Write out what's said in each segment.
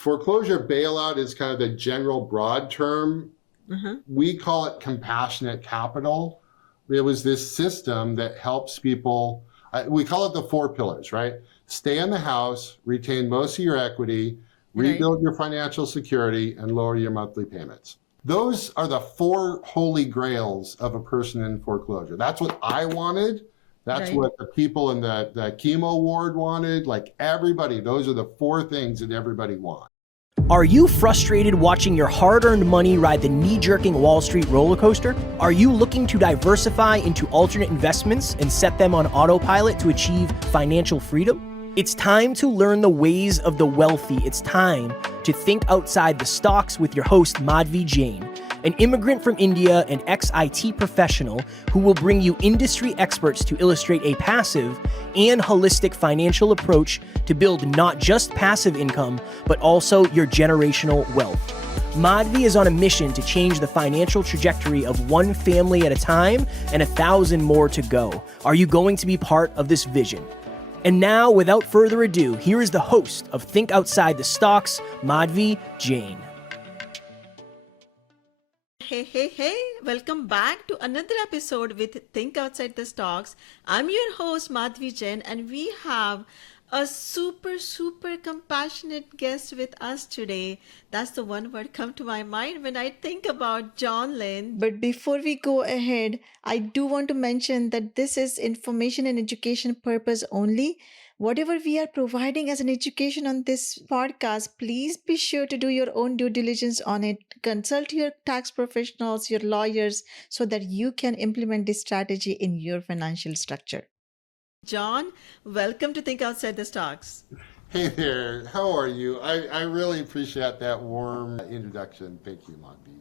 Foreclosure bailout is kind of the general broad term. Uh-huh. We call it compassionate capital. It was this system that helps people. We call it the 4 pillars, right? Stay in the house, retain most of your equity, Right. rebuild your financial security, and lower your monthly payments. Those are the 4 holy grails of a person in foreclosure. That's what I wanted. That's Right. what the people in the chemo ward wanted. Like everybody, those are the 4 things that everybody wants. Are you frustrated watching your hard-earned money ride the knee-jerking Wall Street roller coaster? Are you looking to diversify into alternate investments and set them on autopilot to achieve financial freedom? It's time to learn the ways of the wealthy. It's time to think outside the stocks with your host, Madhvi Jain, an immigrant from India and ex-IT professional who will bring you industry experts to illustrate a passive and holistic financial approach to build not just passive income, but also your generational wealth. Madhvi is on a mission to change the financial trajectory of one family at a time and 1,000 more to go. Are you going to be part of this vision? And now, without further ado, here is the host of Think Outside the Stocks, Madhvi Jain. Hey, welcome back to another episode with Think Outside the Stocks. I'm your host, Madhvi Jain, and we have a super compassionate guest with us today. That's the one word come to my mind when I think about John Laine. But before we go ahead, I do want to mention that this is information and education purpose only. Whatever we are providing as an education on this podcast, please be sure to do your own due diligence on it. Consult your tax professionals, your lawyers, so that you can implement this strategy in your financial structure. John, welcome to Think Outside the Stocks. Hey there, how are you? I really appreciate that warm introduction. Thank you, Madhvi.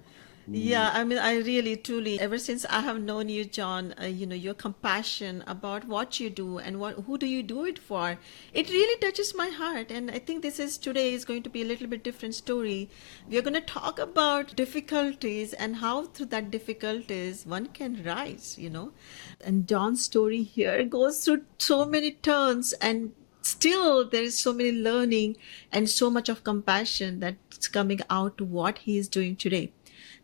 Yeah, I mean, I really, truly, ever since I have known you, John, your compassion about what you do and who do you do it for, it really touches my heart. And I think today is going to be a little bit different story. We are going to talk about difficulties and how through that difficulties one can rise. And John's story here goes through so many turns, and still there is so many learning and so much of compassion that's coming out to what he is doing today.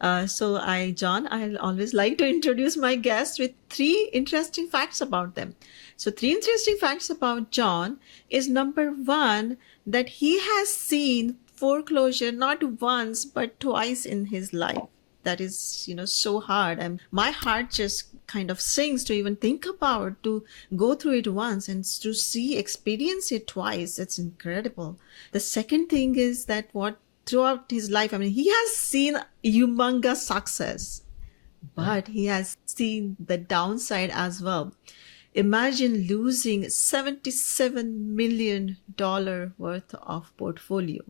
John, I always like to introduce my guests with 3 interesting facts about them. So 3 interesting facts about John is number 1, that he has seen foreclosure not once but twice in his life. That is, so hard. And my heart just kind of sinks to even think about, to go through it once and to experience it twice. That's incredible. The second thing is that throughout his life, I mean, he has seen humongous success, but he has seen the downside as well. Imagine losing $77 million worth of portfolio.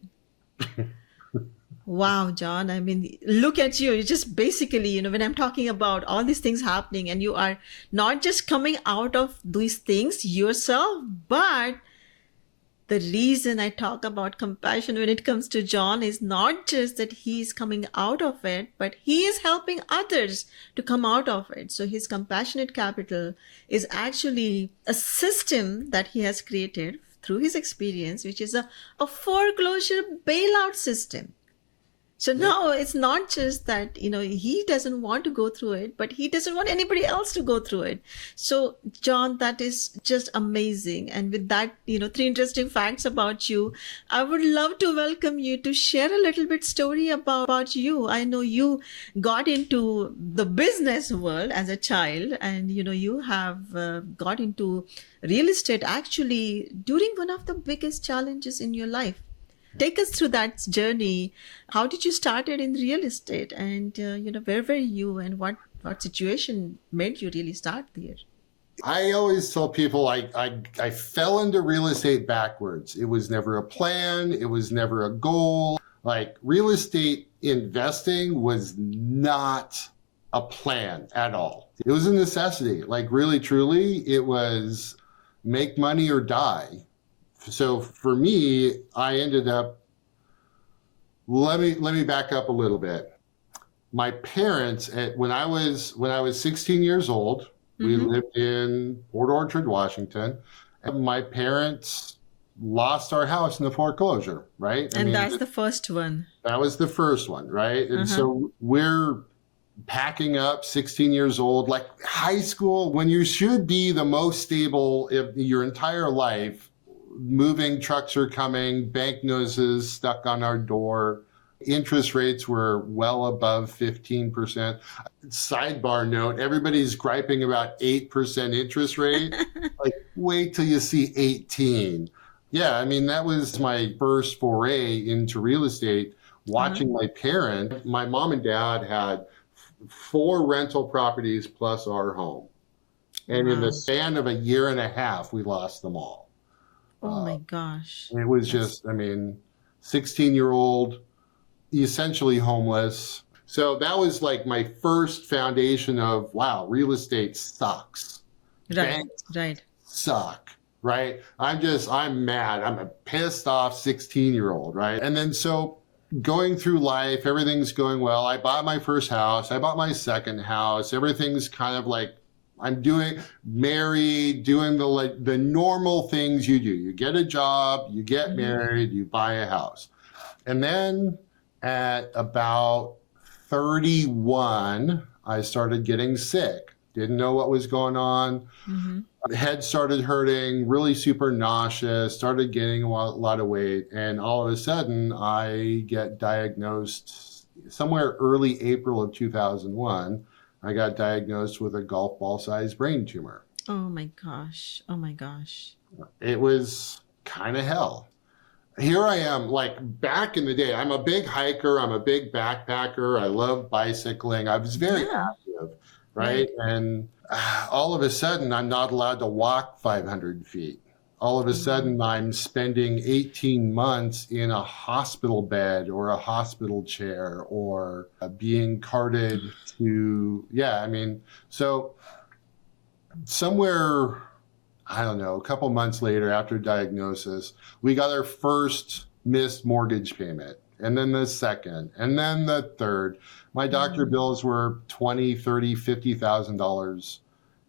Wow, John. I mean, look at you. You just basically, when I'm talking about all these things happening, and you are not just coming out of these things yourself, but the reason I talk about compassion when it comes to John is not just that he is coming out of it, but he is helping others to come out of it. So his compassionate capital is actually a system that he has created through his experience, which is a foreclosure bailout system. So now it's not just that, he doesn't want to go through it, but he doesn't want anybody else to go through it. So, John, that is just amazing. And with that, 3 interesting facts about you, I would love to welcome you to share a little bit story about you. I know you got into the business world as a child, and, you have got into real estate actually during one of the biggest challenges in your life. Take us through that journey. How did you start in real estate, and where were you, and what situation made you really start there? I always tell people I fell into real estate backwards. It was never a plan. It was never a goal. Like, real estate investing was not a plan at all. It was a necessity. Like, really, truly, it was make money or die. So for me, I ended up, let me back up a little bit. My parents, when I was 16 years old, we lived in Port Orchard, Washington. And my parents lost our house in the foreclosure, right? I And mean, that's the first one. that was the first one, right? And Uh-huh. so we're packing up, 16 years old, like high school, when you should be the most stable of your entire life. Moving trucks are coming, bank notices stuck on our door. Interest rates were well above 15%. Sidebar note, everybody's griping about 8% interest rate. Like, wait till you see 18. Yeah, I mean, that was my first foray into real estate, watching my parent. My mom and dad had 4 rental properties plus our home. And in the Wow. span of a year and a half, we lost them all. Oh my gosh. It was That's- just, I mean, 16-year-old, essentially homeless. So that was like my first foundation of, wow, real estate sucks. Right, Banks right. suck, right? I'm mad. I'm a pissed off 16-year-old, right? And then so going through life, everything's going well. I bought my first house. I bought my second house. Everything's kind of like, I'm married, doing the normal things you do. You get a job, you get married, you buy a house. And then at about 31, I started getting sick. Didn't know what was going on. My head started hurting, really super nauseous, started gaining a lot of weight. And all of a sudden, I get diagnosed somewhere early April of 2001. I got diagnosed with a golf ball sized brain tumor. Oh my gosh. Oh my gosh. It was kind of hell. Here I am, like back in the day, I'm a big hiker, I'm a big backpacker, I love bicycling, I was very active, right? And all of a sudden, I'm not allowed to walk 500 feet. All of a sudden, I'm spending 18 months in a hospital bed or a hospital chair or being carted to, so somewhere, I don't know, a couple months later after diagnosis, we got our first missed mortgage payment, and then the second, and then the third. My doctor bills were $20,000, $30,000, $50,000.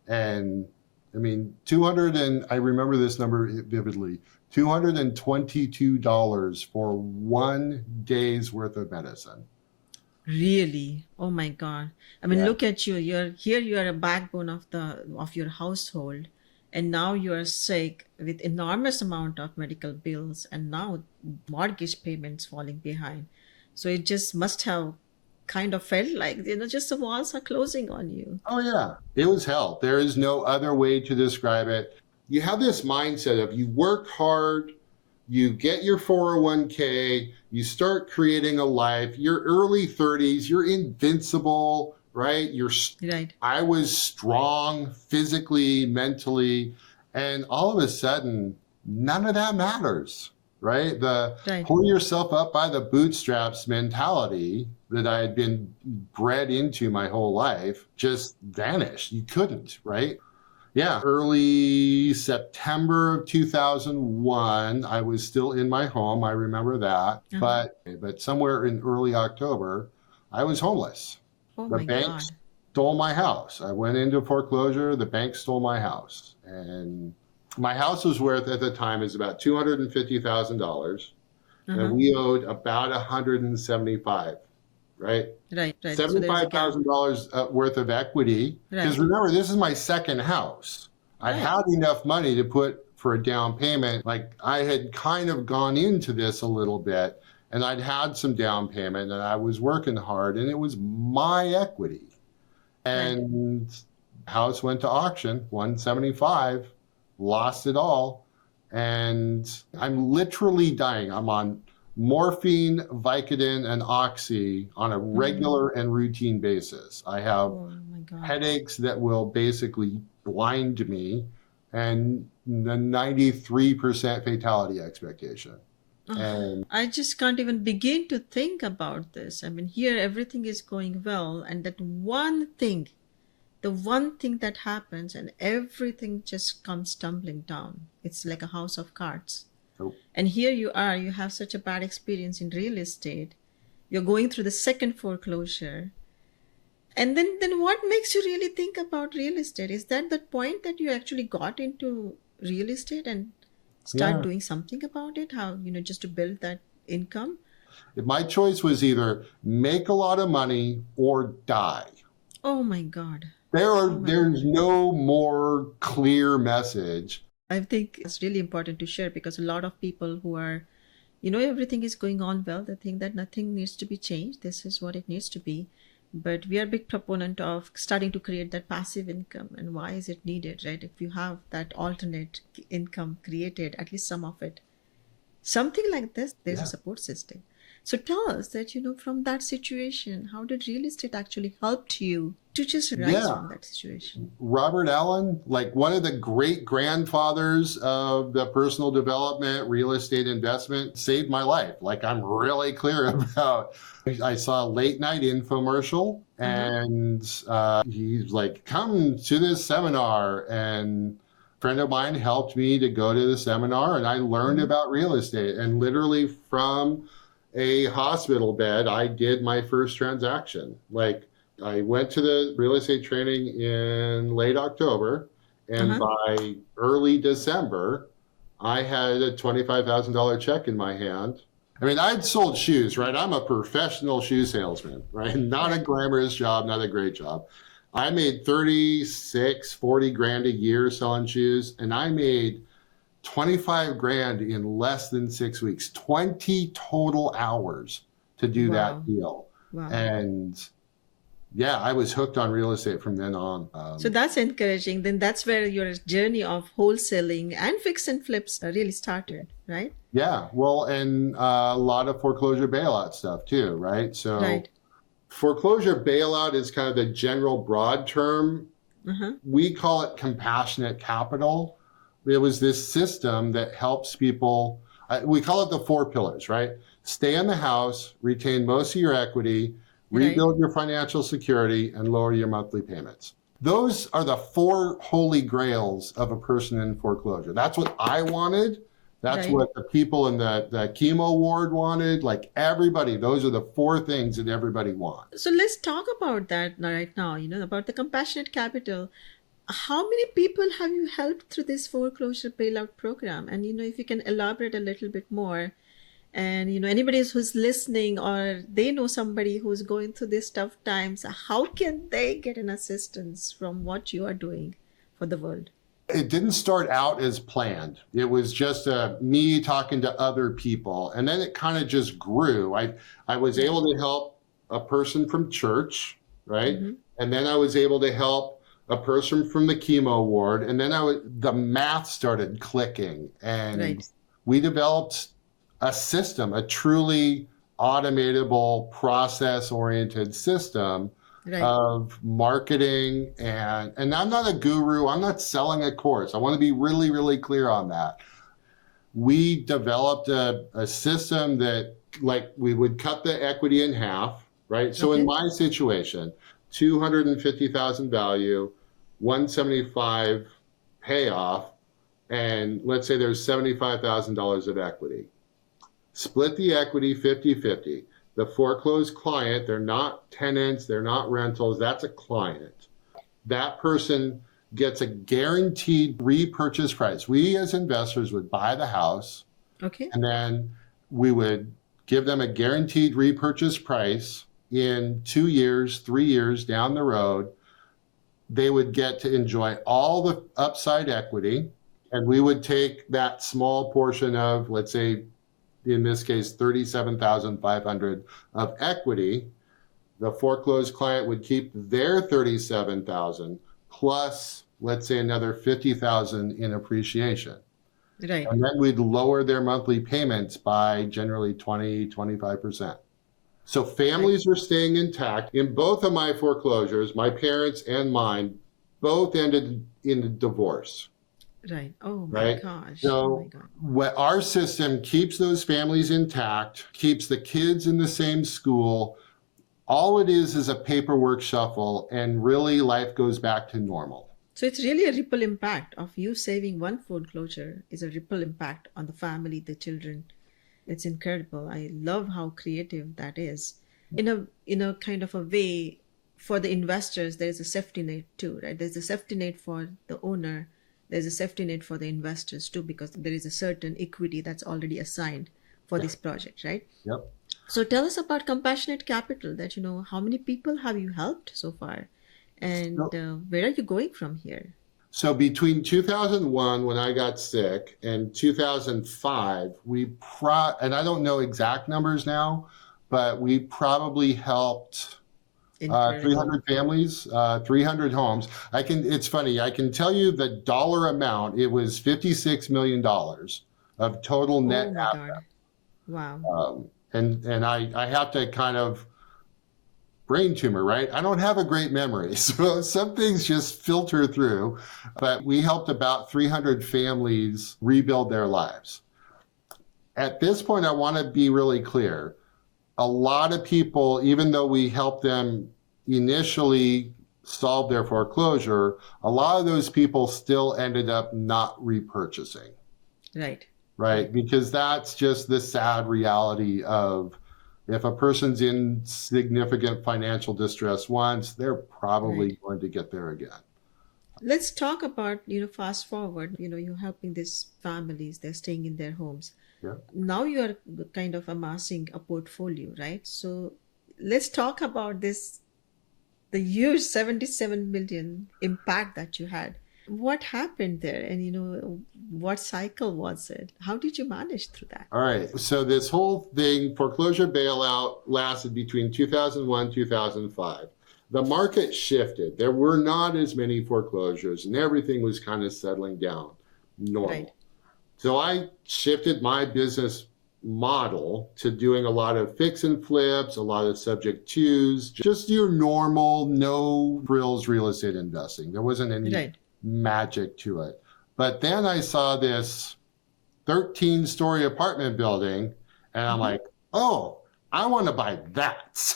And I mean, I remember this number vividly, $222 for 1 day's worth of medicine. Really? Oh my God. I mean, look at you. You are a backbone of your household, and now you are sick with enormous amount of medical bills, and now mortgage payments falling behind. So it just must have kind of felt like, just the walls are closing on you. Oh, yeah. It was hell. There is no other way to describe it. You have this mindset of you work hard, you get your 401k, you start creating a life, your early 30s, you're invincible, right? Right. I was strong physically, mentally, and all of a sudden, none of that matters, right? The pull yourself up by the bootstraps mentality that I had been bred into my whole life just vanished. You couldn't, right? Yeah, early September of 2001, I was still in my home. I remember that. But somewhere in early October, I was homeless. Oh The my bank God. stole my house. I went into foreclosure. The bank stole my house. And my house was worth at the time is about $250,000. And we owed about $175,000, right? Right. $75,000 worth of equity. Because remember, this is my second house. I had enough money to put for a down payment. Like I had kind of gone into this a little bit, and I'd had some down payment, and I was working hard, and it was my equity. And house went to auction, 175, lost it all, and I'm literally dying. I'm on morphine, Vicodin, and Oxy on a regular and routine basis. I have headaches that will basically blind me, and the 93% fatality expectation. And I just can't even begin to think about this. I mean, here everything is going well, and that one thing, the one thing that happens, and everything just comes tumbling down. It's like a house of cards. And here you are, you have such a bad experience in real estate. You're going through the second foreclosure. And then what makes you really think about real estate? Is that the point that you actually got into real estate and start Yeah. doing something about it? How, just to build that income? My choice was either make a lot of money or die. Oh my God. Oh my There's God. no more clear message. I think it's really important to share, because a lot of people who are, everything is going on well, they think that nothing needs to be changed. This is what it needs to be. But we are a big proponent of starting to create that passive income. And why is it needed, right? If you have that alternate income created, at least some of it, something like this, there's Yeah. a support system. So tell us that, from that situation, how did real estate actually helped you to just rise Yeah. from that situation? Robert Allen, like one of the great grandfathers of the personal development, real estate investment, saved my life. Like I'm really clear about. I saw a late night infomercial and he's like, come to this seminar. And a friend of mine helped me to go to the seminar, and I learned about real estate. And literally from a hospital bed, I did my first transaction. Like I went to the real estate training in late October, and by early December, I had a $25,000 check in my hand. I mean, I'd sold shoes, right? I'm a professional shoe salesman, right? Not a glamorous job, not a great job. I made 36, 40 grand a year selling shoes, and I made 25 grand in less than 6 weeks, 20 total hours to do that deal. Wow. And yeah, I was hooked on real estate from then on. So that's encouraging. Then that's where your journey of wholesaling and fix and flips really started, right? Yeah, well, and a lot of foreclosure bailout stuff too, right? So foreclosure bailout is kind of the general broad term. We call it compassionate capital. It was this system that helps people. We call it the 4 pillars, right? Stay in the house, retain most of your equity, rebuild your financial security, and lower your monthly payments. Those are the 4 holy grails of a person in foreclosure. That's what I wanted. That's what the people in the chemo ward wanted. Like everybody, those are the 4 things that everybody wants. So let's talk about that right now, about the compassionate capital. How many people have you helped through this foreclosure bailout program? And, if you can elaborate a little bit more. And, anybody who's listening or they know somebody who's going through these tough times, how can they get an assistance from what you are doing for the world? It didn't start out as planned. It was just me talking to other people. And then it kind of just grew. I was able to help a person from church, right? And then I was able to help a person from the chemo ward. And then the math started clicking. And we developed a system, a truly automatable, process-oriented system of marketing. And I'm not a guru. I'm not selling a course. I want to be really, really clear on that. We developed a system that, like, we would cut the equity in half, right? So in my situation, 250,000 value, 175 payoff, and let's say there's $75,000 of equity. Split the equity 50-50. The foreclosed client, they're not tenants, they're not rentals, that's a client. That person gets a guaranteed repurchase price. We as investors would buy the house, and then we would give them a guaranteed repurchase price in 2 years, 3 years down the road. They would get to enjoy all the upside equity, and we would take that small portion of, let's say, in this case, $37,500 of equity. The foreclosed client would keep their $37,000 plus, let's say, another $50,000 in appreciation. Right. And then we'd lower their monthly payments by generally 20-25%. So families were staying intact. In both of my foreclosures, my parents and mine both ended in a divorce. Right. Oh my gosh. So oh my God. Our system keeps those families intact, keeps the kids in the same school. All it is a paperwork shuffle, and really life goes back to normal. So it's really a ripple impact of you saving one foreclosure is a ripple impact on the family, the children. It's incredible. I love how creative that is. In a kind of a way, for the investors, there's a safety net too, right? There's a safety net for the owner there's a safety net for the investors too, because there is a certain equity that's already assigned for this project, right? Yep. So tell us about Compassionate Capital. That, how many people have you helped so far, and where are you going from here? So between 2001, when I got sick, and 2005, and I don't know exact numbers now, but we probably helped 300 families, 300 homes. It's funny, I can tell you the dollar amount. It was $56 million of total net assets. Wow. And I have to kind of brain tumor, right? I don't have a great memory, so some things just filter through, but we helped about 300 families rebuild their lives. At this point, I want to be really clear. A lot of people, even though we helped them initially solve their foreclosure, a lot of those people still ended up not repurchasing. Right? Because that's just the sad reality of, if a person's in significant financial distress once, they're probably going to get there again. Let's talk about, fast forward, you're helping these families, they're staying in their homes. Yeah. Now you're kind of amassing a portfolio, right? So let's talk about the huge 77 million impact that you had. What happened there? And, what cycle was it? How did you manage through that? All right. So this whole thing, foreclosure bailout, lasted between 2001, 2005. The market shifted. There were not as many foreclosures, and everything was kind of settling down normal. So I shifted my business model to doing a lot of fix and flips, a lot of subject twos, just your normal, no frills real estate investing. There wasn't any magic to it. But then I saw this 13-story apartment building, and I'm like, oh, I want to buy that.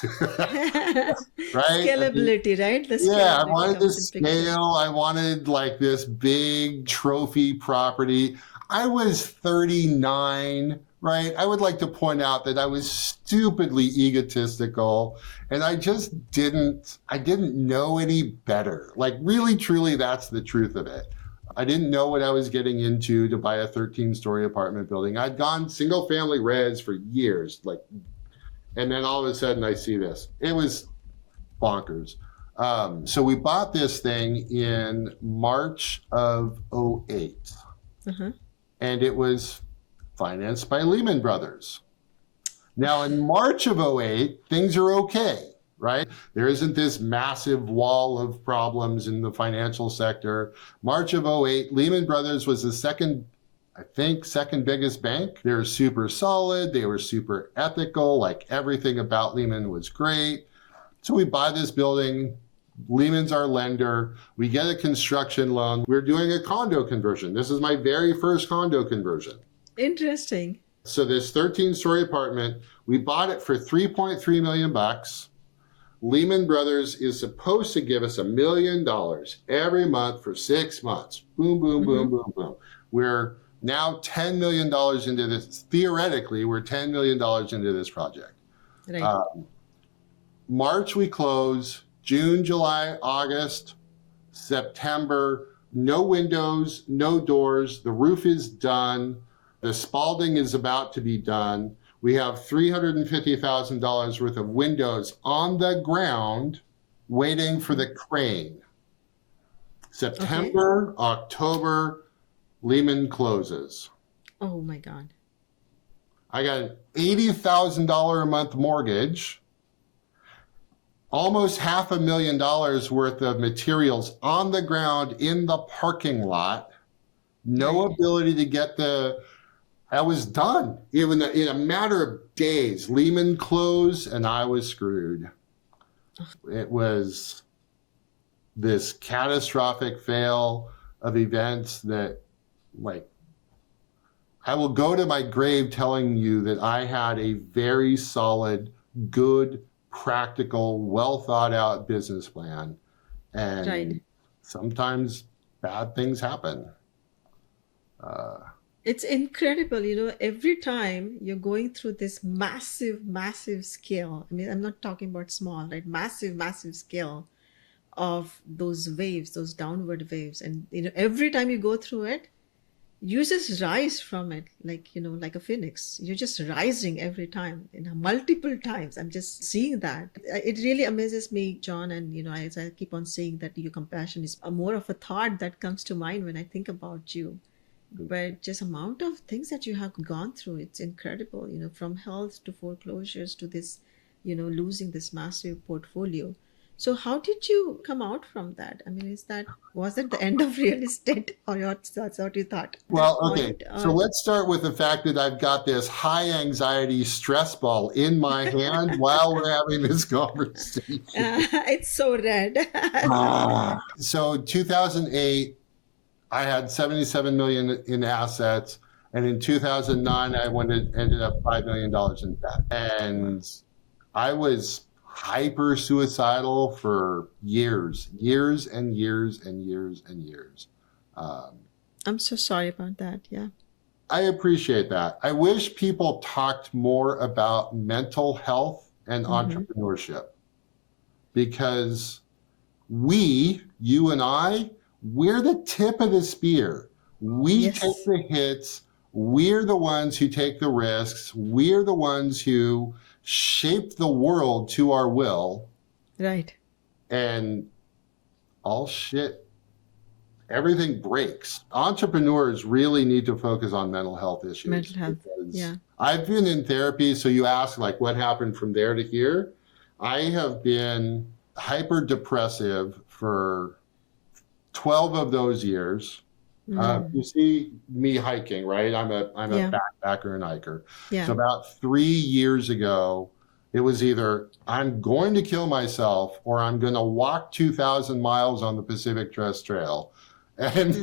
Right? Scalability, right? I wanted the scale. I wanted like this big trophy property. I was 39, right? I would like to point out that I was stupidly egotistical, and I didn't know any better. Like, really, truly, that's the truth of it. I didn't know what I was getting into to buy a 13-story apartment building. I'd gone single family res for years, and then all of a sudden I see this. It was bonkers. So we bought this thing in March of 2008. And it was financed by Lehman Brothers. Now in March of 2008, things are okay, right? There isn't this massive wall of problems in the financial sector. March of 2008, Lehman Brothers was the second biggest bank. They were super solid. They were super ethical. Like, everything about Lehman was great. So we buy this building. Lehman's our lender. We get a construction loan. We're doing a condo conversion. This is my very first condo conversion. Interesting. So this 13-story apartment, we bought it for $3.3 million. Lehman Brothers is supposed to give us $1 million every month for 6 months. Boom, boom, boom, boom, boom. We're now $10 million into this. Theoretically, we're $10 million into this project. Right. March we close. June, July, August, September, no windows, no doors. The roof is done. The spalding is about to be done. We have $350,000 worth of windows on the ground waiting for the crane. September, October, Lehman closes. Oh my God. I got an $80,000 a month mortgage. Almost $500,000 worth of materials on the ground in the parking lot. No ability to get I was done. Even in a matter of days, Lehman closed and I was screwed. It was this catastrophic fail of events that, I will go to my grave telling you that I had a very solid, good, practical, well thought out business plan, and sometimes bad things happen. It's incredible, every time you're going through this massive scale. I mean, I'm not talking about small, right? Massive scale of those waves, those downward waves. And, every time you go through it, you just rise from it like a phoenix. You're just rising every time, multiple times. I'm just seeing that. It really amazes me, John. And, as I keep on saying that your compassion is a more of a thought that comes to mind when I think about you. But just amount of things that you have gone through, it's incredible, from health to foreclosures to this, losing this massive portfolio. So how did you come out from that? I mean, was it the end of real estate, or that's what you thought? Well, okay. So let's start with the fact that I've got this high anxiety stress ball in my hand while we're having this conversation. It's so red. So 2008, I had 77 million in assets. And in 2009, I ended up $5 million in debt. And I was hyper suicidal for years and years and years and years. I'm so sorry about that. Yeah. I appreciate that. I wish people talked more about mental health and entrepreneurship, because you and I, we're the tip of the spear. We take the hits. We're the ones who take the risks. We're the ones who shape the world to our will. Right. And everything breaks. Entrepreneurs really need to focus on mental health issues. Mental health, yeah. I've been in therapy, so you ask what happened from there to here. I have been hyper depressive for 12 of those years. You see me hiking, right? I'm a backpacker and hiker. Yeah. So about 3 years ago, it was either I'm going to kill myself or I'm going to walk 2,000 miles on the Pacific Crest Trail. And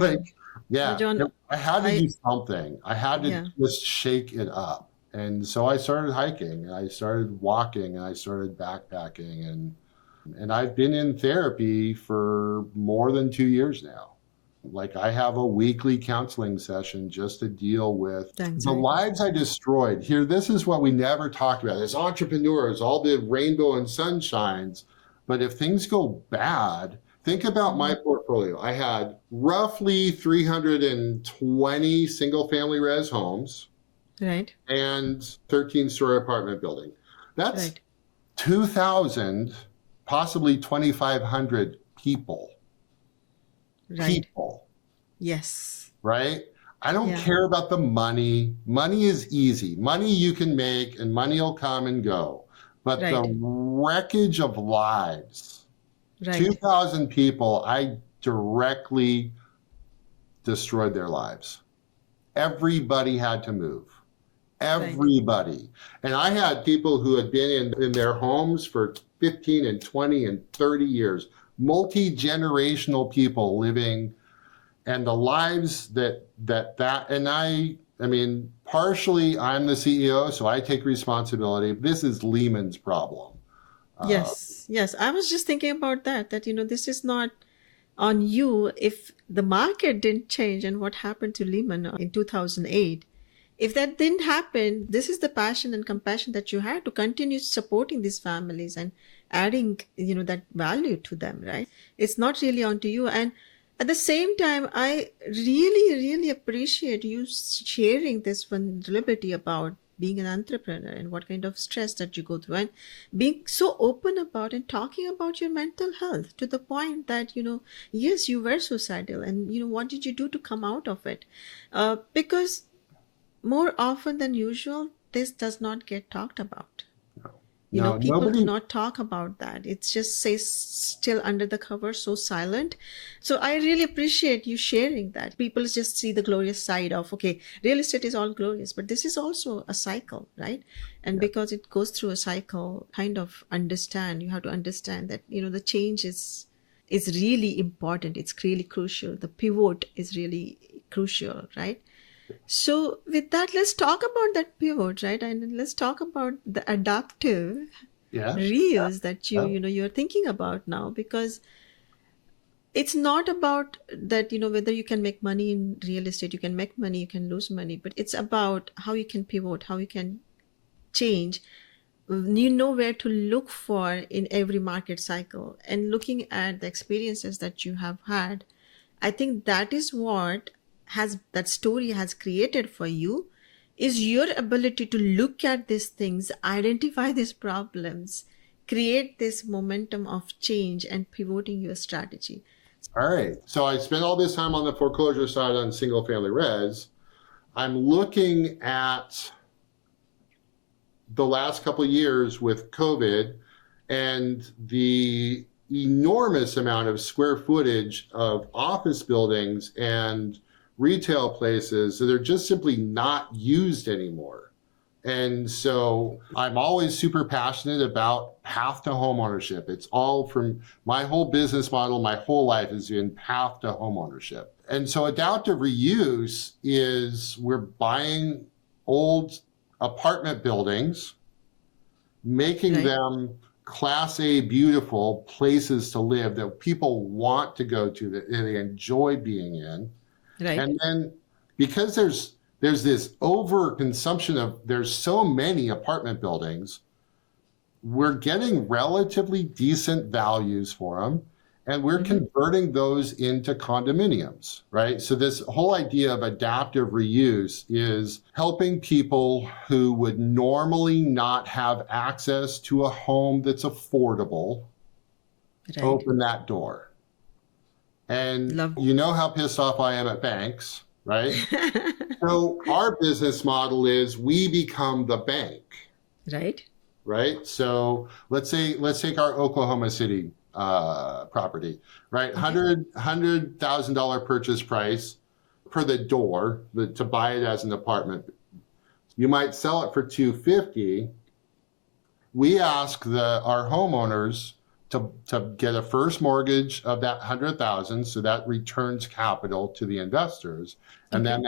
John, I had to do something. I had to just shake it up. And so I started hiking, I started walking, and I started backpacking. And I've been in therapy for more than 2 years now. I have a weekly counseling session just to deal with the lives I destroyed. Here, this is what we never talked about. As entrepreneurs, all the rainbow and sunshines. But if things go bad, think about my portfolio. I had roughly 320 single-family res homes, right, and 13-story apartment building. That's 2,000, possibly 2,500 people. Right. People. Yes. Right? I don't care about the money. Money is easy. Money you can make and money will come and go. But the wreckage of lives, 2,000 people, I directly destroyed their lives. Everybody had to move. Everybody. And I had people who had been in their homes for 15 and 20 and 30 years. Multi-generational people living, and the lives and I mean, partially I'm the CEO, so I take responsibility. This is Lehman's problem. Yes. I was just thinking about that this is not on you. If the market didn't change and what happened to Lehman in 2008, if that didn't happen, this is the passion and compassion that you had to continue supporting these families and adding that value to them, right? It's not really onto you. And at the same time, I really appreciate you sharing this vulnerability about being an entrepreneur and what kind of stress that you go through, and being so open about and talking about your mental health to the point that yes, you were suicidal, and what did you do to come out of it? Because more often than usual, this does not get talked about. People do not talk about that. It's just still under the cover, so silent. So I really appreciate you sharing that. People just see the glorious side of, okay, real estate is all glorious, but this is also a cycle, right? And because it goes through a cycle, you have to understand that, the change is really important. It's really crucial. The pivot is really crucial, right? So with that, let's talk about that pivot, right? And let's talk about the adaptive reuse that you're thinking about now, because it's not about that, whether you can make money in real estate. You can make money, you can lose money, but it's about how you can pivot, how you can change you know where to look for in every market cycle, and looking at the experiences that you have had, I think that is what has that story has created for you, is your ability to look at these things, identify these problems, create this momentum of change and pivoting your strategy. All right. So I spent all this time on the foreclosure side on single family res. I'm looking at the last couple of years with COVID and the enormous amount of square footage of office buildings and retail places that are just simply not used anymore. And so I'm always super passionate about path to home ownership. It's all from my whole business model, my whole life has been path to home ownership. And so adaptive reuse is we're buying old apartment buildings, making Right. them Class A beautiful places to live that people want to go to, that they enjoy being in. Right. And then because there's this overconsumption of, there's so many apartment buildings, we're getting relatively decent values for them, and we're converting those into condominiums, right? So this whole idea of adaptive reuse is helping people who would normally not have access to a home that's affordable Right. open that door. And Love. you know how pissed off I am at banks, right? So our business model is we become the bank, Right. right? So let's take our Oklahoma City property, right? $100,000 purchase price per the door to buy it as an apartment. You might sell it for $250,000. We ask our homeowners to get a first mortgage of that $100,000, so that returns capital to the investors, and then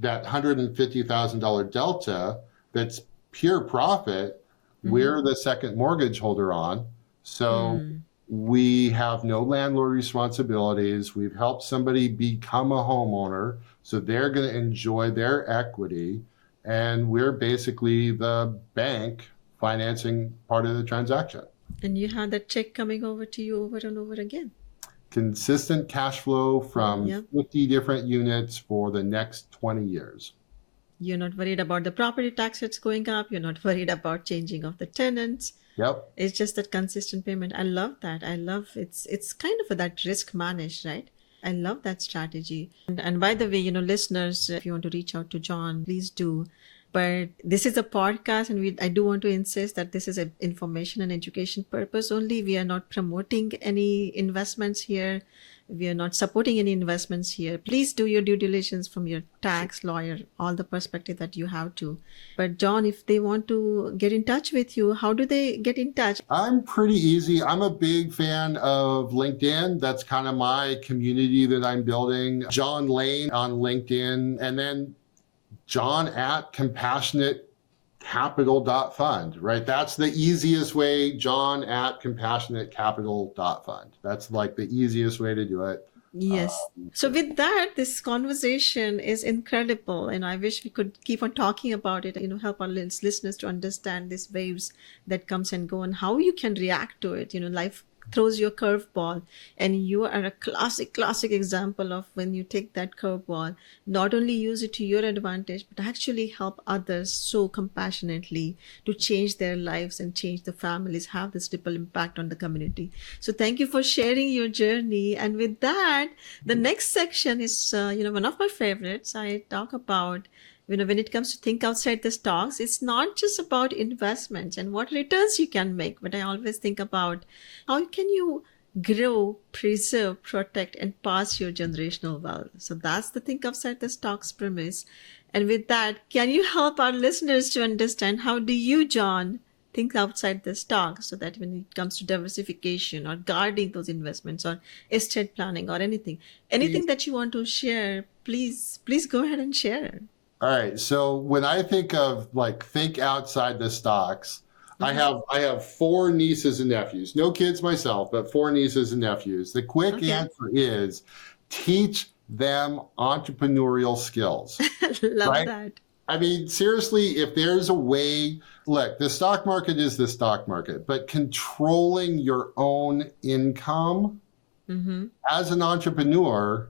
that $150,000 delta that's pure profit, we're the second mortgage holder on. So we have no landlord responsibilities. We've helped somebody become a homeowner, so they're going to enjoy their equity, and we're basically the bank financing part of the transaction. And you have that check coming over to you over and over again. Consistent cash flow from Yep. 50 different units for the next 20 years. You're not worried about the property taxes going up. You're not worried about changing of the tenants. Yep. It's just that consistent payment. I love that. I love it's kind of that risk managed, right? I love that strategy. And by the way, listeners, if you want to reach out to John, please do. But this is a podcast, and I do want to insist that this is an information and education purpose only. We are not promoting any investments here. We are not supporting any investments here. Please do your due diligence from your tax lawyer, all the perspective that you have to. But John, if they want to get in touch with you, how do they get in touch? I'm pretty easy. I'm a big fan of LinkedIn. That's kind of my community that I'm building. John Laine on LinkedIn, and then John at compassionatecapital.fund, right? That's the easiest way, John at compassionatecapital.fund. That's like the easiest way to do it. Yes. So with that, this conversation is incredible, and I wish we could keep on talking about it, help our listeners to understand these waves that comes and go and how you can react to it. Life throws you a curveball, and you are a classic example of when you take that curveball, not only use it to your advantage, but actually help others so compassionately to change their lives and change the families, have this ripple impact on the community. So thank you for sharing your journey. And with that, the next section is one of my favorites. I talk about when it comes to think outside the stocks, it's not just about investments and what returns you can make, but I always think about how can you grow, preserve, protect, and pass your generational wealth. So that's the think outside the stocks premise. And with that, can you help our listeners to understand how do you, John, think outside the stocks, so that when it comes to diversification or guarding those investments or estate planning or anything that you want to share, please go ahead and share. All right. So when I think of think outside the stocks, I have 4 nieces and nephews. No kids myself, but 4 nieces and nephews. The quick answer is teach them entrepreneurial skills. Love right? that. I mean, seriously, if there's a way, look, the stock market is the stock market, but controlling your own income as an entrepreneur,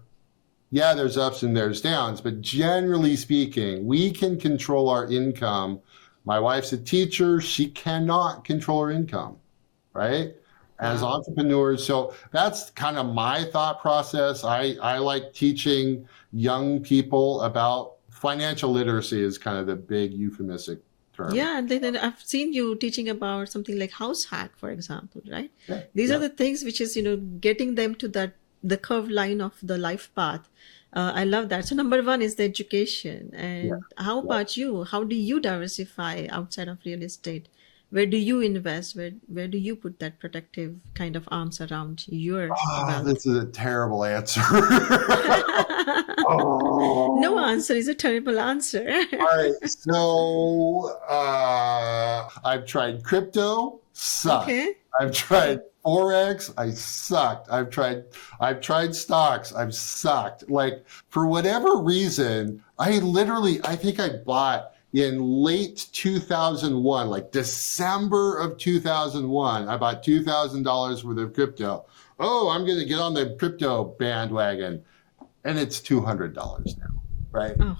yeah, there's ups and there's downs, but generally speaking, we can control our income. My wife's a teacher. She cannot control her income, right? As entrepreneurs. So that's kind of my thought process. I like teaching young people about financial literacy is kind of the big euphemistic term. Yeah, and then I've seen you teaching about something like house hack, for example, right? Yeah, These are the things which is, getting them to the curved line of the life path. I love that. So number one is the education. And how about you? How do you diversify outside of real estate? Where do you invest? Where do you put that protective kind of arms around your wealth? This is a terrible answer. No answer is a terrible answer. All right. So I've tried crypto, sucked. Okay. I've tried Forex, I sucked. I've tried stocks, I've sucked. Like, for whatever reason, I think I bought in late 2001, like December of 2001, I bought $2,000 worth of crypto. Oh, I'm going to get on the crypto bandwagon. And it's $200 now, right? Oh.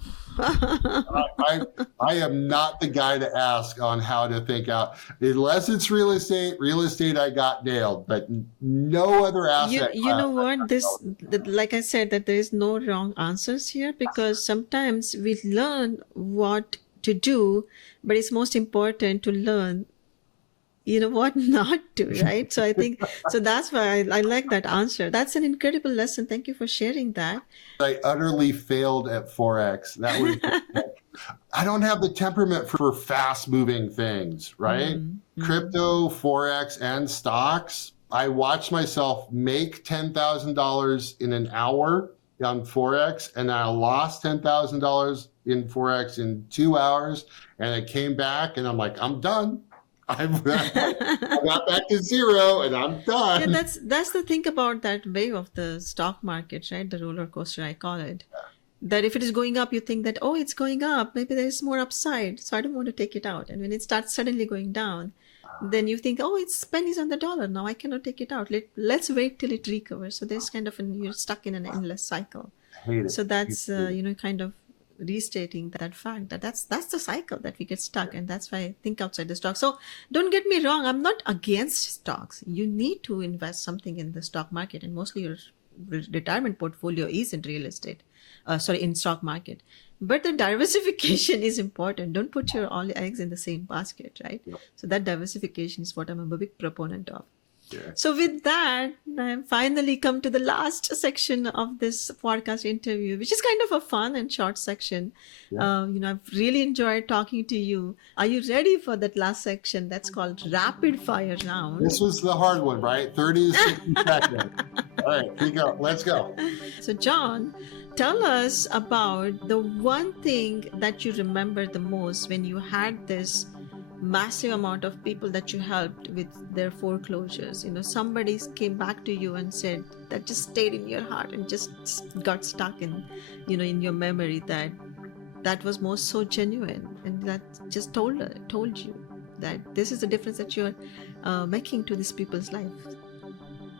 I am not the guy to ask on how to think out. Unless it's real estate I got nailed, but no other asset. You know what? Like I said, that there is no wrong answers here, because sometimes we learn what to do, but it's most important to learn what not to, right? So I think, so that's why I like that answer. That's an incredible lesson. Thank you for sharing that. I utterly failed at Forex. That was, I don't have the temperament for fast moving things, right? Crypto, Forex, and stocks. I watched myself make $10,000 in an hour on Forex, and I lost $10,000 in Forex in 2 hours, and I came back and I'm like, I'm done. I got back to zero and I'm done. Yeah, that's the thing about that wave of the stock market, right? The roller coaster, I call it. That if it is going up, you think that, oh, it's going up, maybe there's more upside, so I don't want to take it out. And when it starts suddenly going down, then you think, oh, it's pennies on the dollar, now I cannot take it out. Let's wait till it recovers. So there's kind of you're stuck in an endless cycle. I hate it. So that's kind of restating that fact that that's the cycle that we get stuck, and that's why I think outside the stock. So don't get me wrong, I'm not against stocks. You need to invest something in the stock market, and mostly your retirement portfolio is in real estate, in stock market. But the diversification is important. Don't put your all eggs in the same basket, right? Yep. So that diversification is what I'm a big proponent of. Yeah. So with that, I've finally come to the last section of this podcast interview, which is kind of a fun and short section. Yeah. I've really enjoyed talking to you. Are you ready for that last section? That's called rapid fire round. This was the hard one, right? 30 to 60 seconds. All right, here you go. Let's go. So John, tell us about the one thing that you remember the most when you had this massive amount of people that you helped with their foreclosures. Somebody came back to you and said that just stayed in your heart and just got stuck in your memory, that was most so genuine, and that just told you that this is the difference that you're making to these people's life.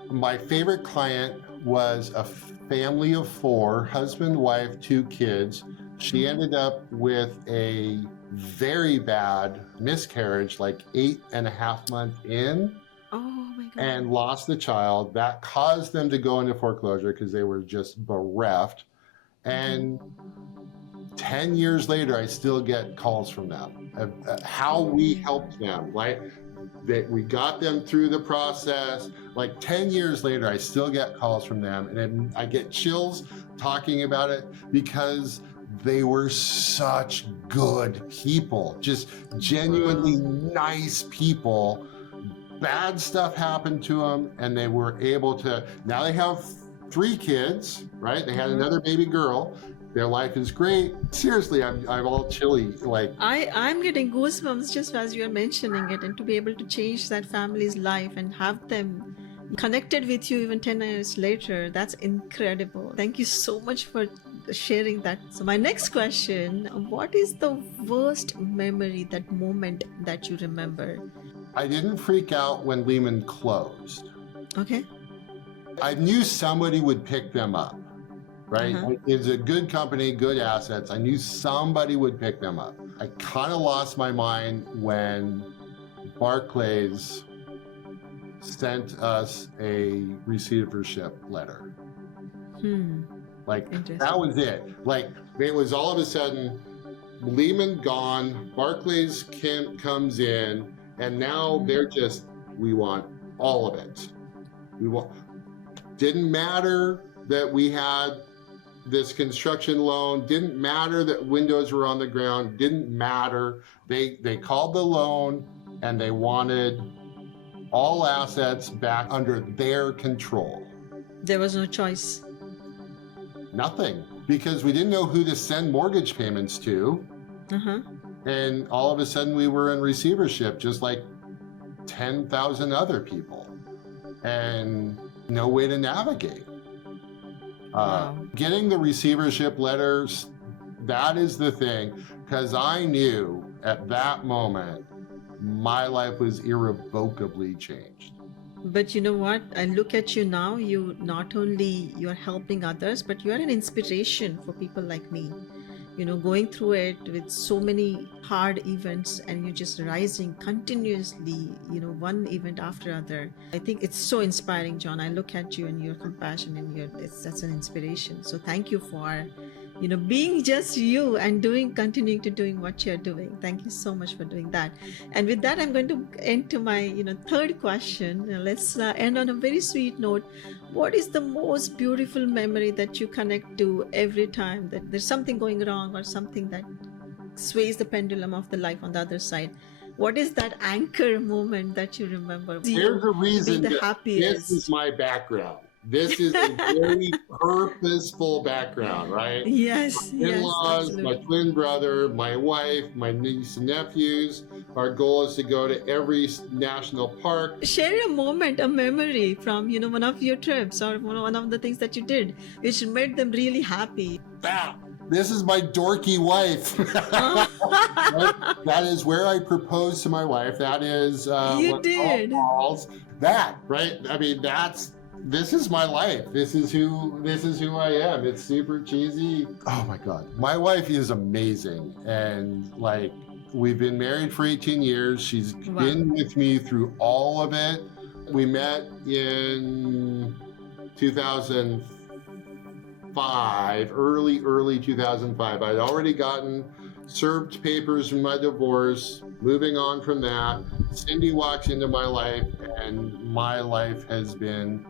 My favorite client was a family of 4, husband, wife, 2 kids. She ended up with a very bad miscarriage, like 8.5 months in. Oh my God. And lost the child. That caused them to go into foreclosure because they were just bereft. And 10 years later, I still get calls from them of how we helped them, right? That we got them through the process. Like 10 years later, I still get calls from them, and I get chills talking about it because they were such good people, just genuinely nice people. Bad stuff happened to them, and they were able to, now they have 3 kids, right? They had another baby girl. Their life is great. Seriously, I'm all chilly. Like I'm getting goosebumps just as you're mentioning it, and to be able to change that family's life and have them connected with you even 10 years later, that's incredible. Thank you so much for sharing that. So my next question, what is the worst memory, that moment that you remember? I didn't freak out when Lehman closed. Okay. I knew somebody would pick them up, right? It's a good company, good assets. I knew somebody would pick them up. I kind of lost my mind when Barclays sent us a receivership letter. Like, that was it. Like, it was all of a sudden, Lehman gone, Barclays comes in, and now they're just, we want all of it. Didn't matter that we had this construction loan, didn't matter that windows were on the ground, didn't matter. They called the loan and they wanted all assets back under their control. There was no choice. Nothing, because we didn't know who to send mortgage payments to. And all of a sudden we were in receivership, just like 10,000 other people, and no way to navigate. Getting the receivership letters, that is the thing, because I knew at that moment my life was irrevocably changed. But you know what? I look at you now, you not only you're helping others, but you are an inspiration for people like me. You know, going through it with so many hard events and you're just rising continuously, you know, one event after other. I think it's so inspiring, John. I look at you and your compassion and that's an inspiration. So thank you for, you know, being just you and continuing to doing what you're doing. Thank you so much for doing that. And with that, I'm going to end to my, you know, third question. Let's end on a very sweet note. What is the most beautiful memory that you connect to every time that there's something going wrong or something that sways the pendulum of the life on the other side? What is that anchor moment that you remember? There's a reason the that happiest. this is my background. This is a very purposeful background, right? Yes, My in-laws, yes, my twin brother, my wife, my niece and nephews. Our goal is to go to every national park. Share a moment, a memory from, you know, one of your trips or one of the things that you did, which made them really happy. This is my dorky wife. That is where I proposed to my wife. That is You did. That, right? I mean, this is my life. This is who I am. It's super cheesy. Oh my God. My wife is amazing. And like, we've been married for 18 years. She's been with me through all of it. We met in 2005, early 2005. I'd already gotten served papers from my divorce, moving on from that. Cindy walks into my life and my life has been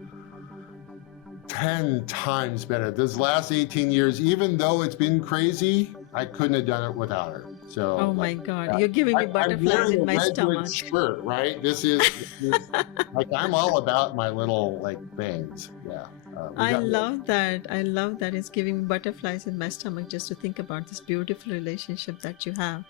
10 times better. This last 18 years, even though it's been crazy, I couldn't have done it without her. So, oh my God, you're giving me butterflies in my stomach. Shirt, right? This is like, I'm all about my little like things. Yeah. I love that. I love that. It's giving me butterflies in my stomach just to think about this beautiful relationship that you have.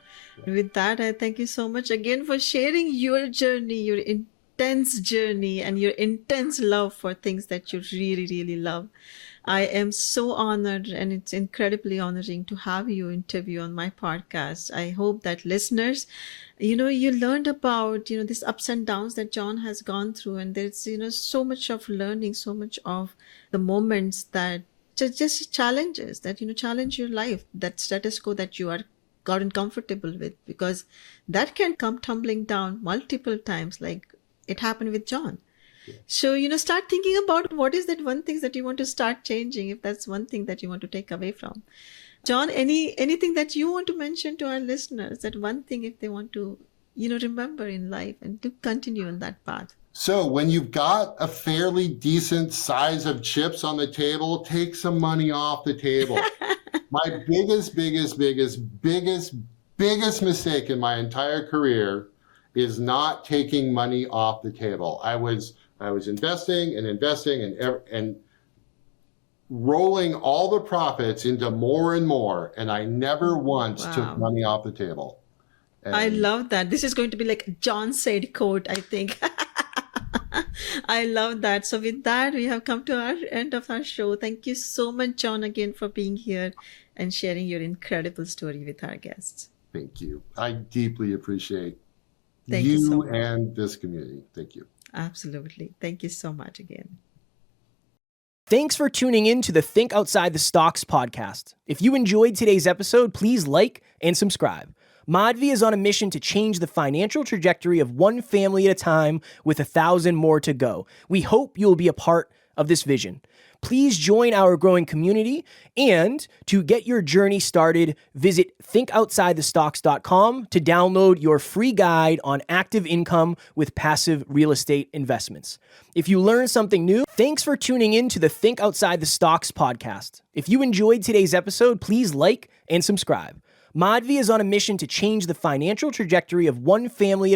And with that, I thank you so much again for sharing your journey, your intense journey and your intense love for things that you really, really love. I am so honored, and it's incredibly honoring to have you interview on my podcast. I hope that listeners, you know, you learned about, you know, these ups and downs that John has gone through, and there's, you know, so much of learning, so much of the moments that just challenges that, you know, challenge your life, that status quo that you are gotten comfortable with, because that can come tumbling down multiple times, like it happened with John. So, you know, start thinking about what is that one thing that you want to start changing, if that's one thing that you want to take away from. John, anything that you want to mention to our listeners, that one thing if they want to, you know, remember in life and to continue on that path? So when you've got a fairly decent size of chips on the table, take some money off the table. My biggest mistake in my entire career is not taking money off the table. I was investing and rolling all the profits into more and more, and I never once took money off the table. And I love that. This is going to be like a John said quote, I think. I love that. So, with that, we have come to our end of our show. Thank you so much, John, again for being here and sharing your incredible story with our guests. Thank you. I deeply appreciate Thank you so you much. and this community. Thank you. Absolutely. Thank you so much again. Thanks for tuning in to the Think Outside the Stocks podcast. If you enjoyed today's episode, please like and subscribe. Madhvi is on a mission to change the financial trajectory of one family at a time with 1,000 more to go. We hope you'll be a part of this vision. Please join our growing community, and to get your journey started, visit thinkoutsidethestocks.com to download your free guide on active income with passive real estate investments. If you learned something new, thanks for tuning in to the Think Outside the Stocks podcast. If you enjoyed today's episode, please like and subscribe. Madhvi is on a mission to change the financial trajectory of one family at a